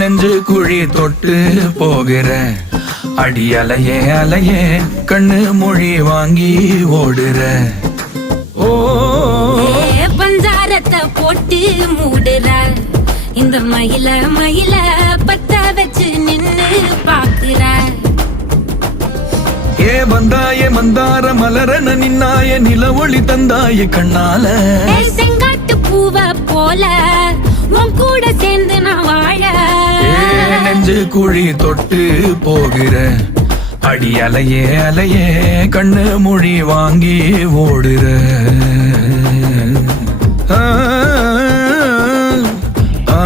நெஞ்சு குழி தொட்டு போகிற அடி அலையே அலையே கண்ணு மொழி வாங்கி ஓடுற. ஓ பஞ்சாரத்தை போட்டு மூடுற இந்த மயில மயில பத்த வச்சு நின்னு பாக்குற. ஏ வந்தாய மந்தார மலரன நின்னாய நில ஒளி தந்தாய கண்ணால. செங்காட்டு பூவ போல உன் கூட சேர்ந்து நான் வாழ. நெஞ்சு குழி தொட்டு போகிற அடி அலையே அலையே கண்ணு மொழி வாங்கி ஓடுற. ஆ ஆ